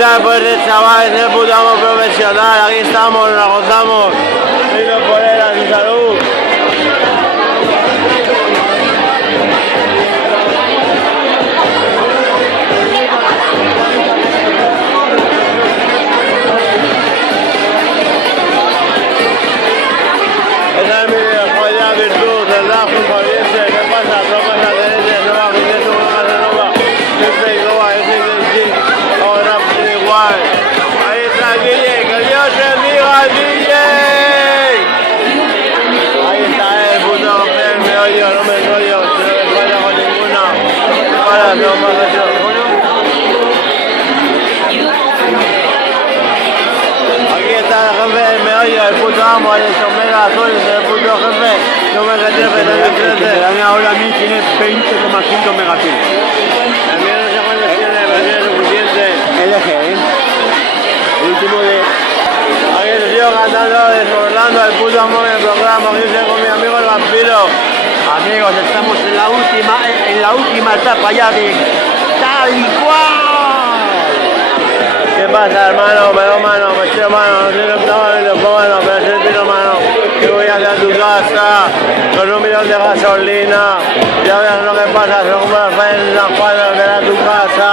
Pues el chaval es el puto amo profesional, aquí estamos, nos gozamos, vino por él a su salud. Esa es mi joya virtud, ¿verdad, Juliense? ¿Qué pasa? Tropas laterales, nueva Juliense, una casa nueva, siempre igual, ese es el sí, ahora igual. Ahí está Guille, que Dios bendiga a Guille. Ahí está el puto meollo, no me enrollo, no me falla con ninguna. Para, no más hecho. Aquí está el jefe del meollo, el puto amo, el sombrero azul, el puto jefe. No me retrete, no me retrete. La mía ahora a mí tiene 20,5 megapíxeles. El mío no sé cuántos tiene, pero tiene suficiente. LG, el último de... Aquí estoy yo cantando, desbordando el puto amor en el programa, aquí estoy con mi amigo el vampiro. Amigos, estamos en la última etapa ya de tal y cual. ¿Qué pasa, hermano? Melómano, mechero mano, no tiene mano, pero soy piromano. ¿Qué voy a hacer a tu casa? Con 1 millón de gasolina. Ya verás lo que pasa, según me las fallas en las cuadras de tu casa.